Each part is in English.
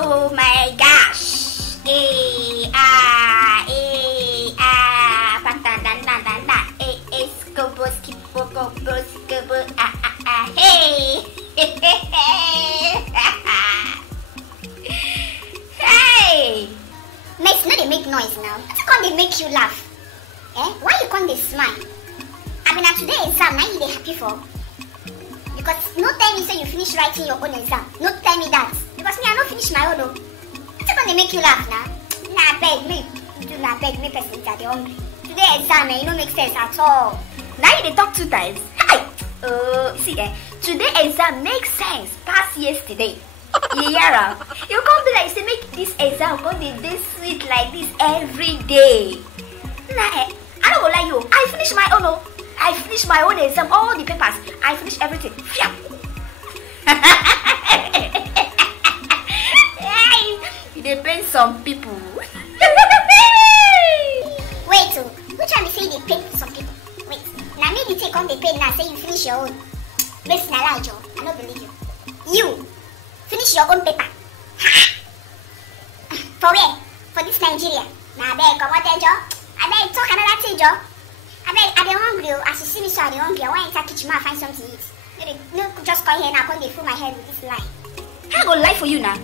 Oh my gosh. Hey. Hey. Miss, no, they make noise now. How come they make you laugh? Why you can't they smile? I mean, today exam, now you they happy for? Because no tell me say you finish writing your own exam. No tell me that. Because me, I don't finish my own. How come they make you laugh now? Nah, beg me. Do not beg me, person that they hungry. Today exam, you don't make sense at all. Now you they talk 2 times. Hi. See, today exam makes sense past yesterday. Yeah, you can't be like say make this exam go this sweet like this every day. Nah, I don't go like you. I finish my own. I finish my own exam, all the papers. I finish everything. You depend some people. Wait, which one you say they pay some people? Wait, now me you take on the pay now say you finish your own. Miss Nalajo, I don't believe you. You finish your own paper. For where? For this Nigeria. Now I beg, come on, Joe. I beg, talk another thing, Joe. I beg, I be hungry. As you see me, so I be hungry. I want to enter kitchen and find something to eat. No, just come here now. Come they fill my head with this lie. I go lie for you now.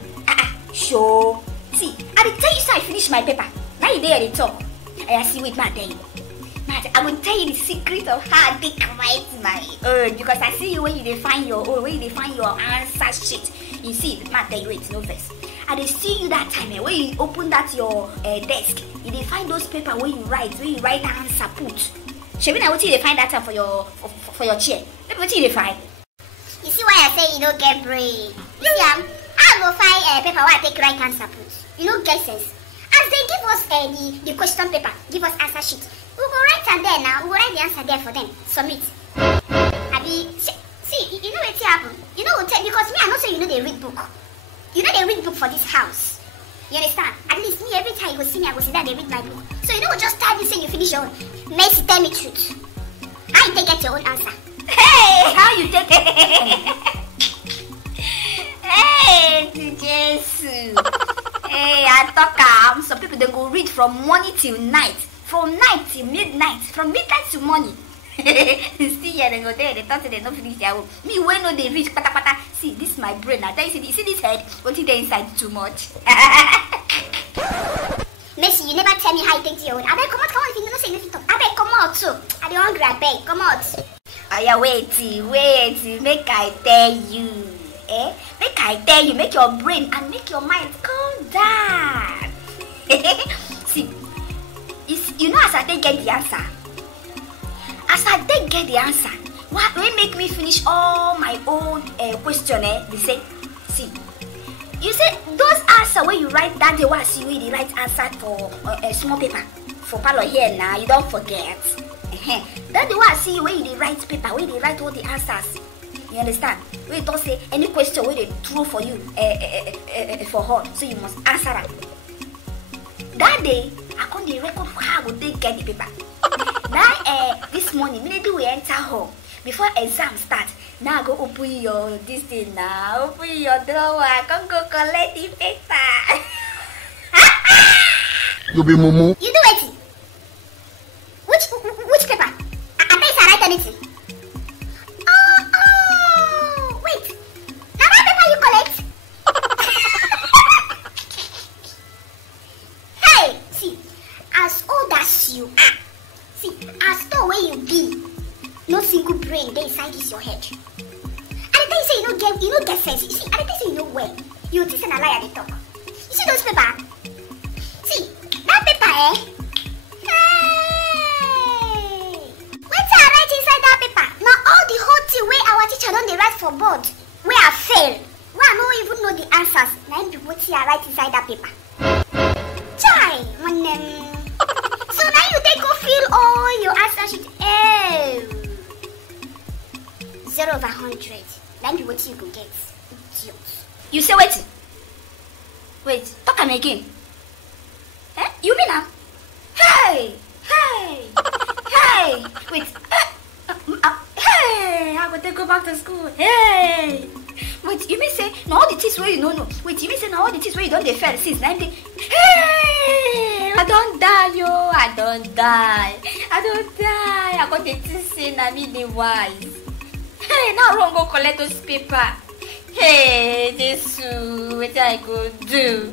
Sure. See, I will tell you so I finish my paper. Now you there at the top. I see with my day. I will tell you the secret of how they write my own. Because I see you when you define your own, when you define your answer sheet. You see, my day, wait, no first. I dey see you that time when you open that your desk. You dey find those paper where you write answer put. Shebi na wetin you dey find that time for your chair. Maybe wetin you dey find. You see why I say you don't get brain. You see I go find paper where I take right answer put. You know guesses. As they give us the question paper, give us answer sheet. We go write and there now. We go write the answer there for them. Submit. Abi see you know wetin happen. You know because me I know say you know they read book. You know they read book for this house. You understand? At least me every time you go see me, I go see that they read my book. So you know just tell me say you finish your own. Messi, tell me truth. How you take get your own answer? Hey, how you take it? Hey, to Jesus. Hey, I talk some people they go read from morning till night, from night till midnight, from midnight to morning. See here they go there, they thought they don't finish their own. Me when no they reach pata. See this my brain now. You see this head, what is there inside too much? Messi, you never tell me how you take your own. I beg come out if you don't say anything to. I beg come out too. I don't hungry, I beg come out. Oh yeah, wait, make I tell you. Make I tell you, make your brain and make your mind calm down. See, you know as I take get the answer. As I didn't get the answer, what will make me finish all my own question? They say, see, you say those answer where you write that day, what see where the right answer for a small paper for parlor here now. You don't forget. That the one see where you write paper, where they write all the answers. You understand? Where you don't say any question where they throw for you for her, so you must answer it. That day, I can't the record for how would they get the paper. Now, this morning, maybe we enter home before exam starts. Now go open your this thing now. Open your drawer. Come go collect the paper. You be mumu. You do it. Which paper? I bet I write anything. Oh, wait. Now what paper you collect? Hey, see, as old as you are. See, as the way you be, no single brain dey inside this your head. And the thing say you no get sense. You see, and the thing say you know well. You think say na lie at the talk. You see those paper? See, that paper Hey! Wetin I write inside that paper? Now all the whole thing wey our teacher don dey write for board, wey I fail, wey I no even know the answers, na im be wetin I write inside that paper. Chai, so now you take go fill all your answer sheet. 0 over 100. That be what you go get. Idiot. You say wait, talk am again. You mean now? Hey, wait. Hey, I go take go back to school. Hey, Wait, you mean say now all the things where you know? Wait, you mean say now all the things where you don't dey fail since 90? Hey, I don't die, yo. I don't die. I got the things say na me dey wise. Hey, now run go collect those paper. Hey, this what I go do?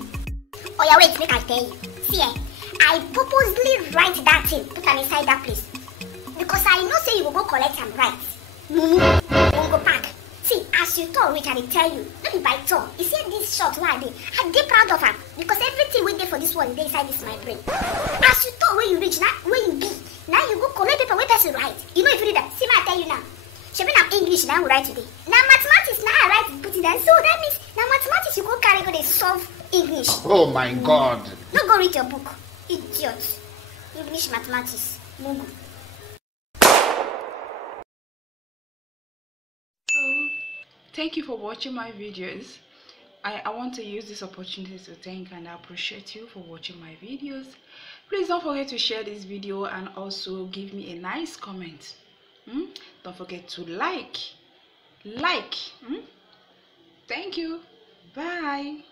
Oh yeah, wait, make I tell you. See, I purposely write that thing, put am inside that place. Because I know say you will go collect and write. Won't go pack. See, as you talk, which I will tell you, not be by talk. You see this short one I dey proud of her. Because everything we did for this one, they inside this my brain. As you talk, where you reach, now where you be, now you go collect paper, where person write. You know if you read that, see me I tell you now. She been am English now we write today. Now mathematics now I write put it down. So that means now mathematics you go carry go they solve English. Oh my God. No go read your book. Idiot. English mathematics. Mugu. Thank you for watching my videos. I want to use this opportunity to thank and appreciate you for watching my videos. Please don't forget to share this video and also give me a nice comment. Don't forget to like. Thank you. Bye.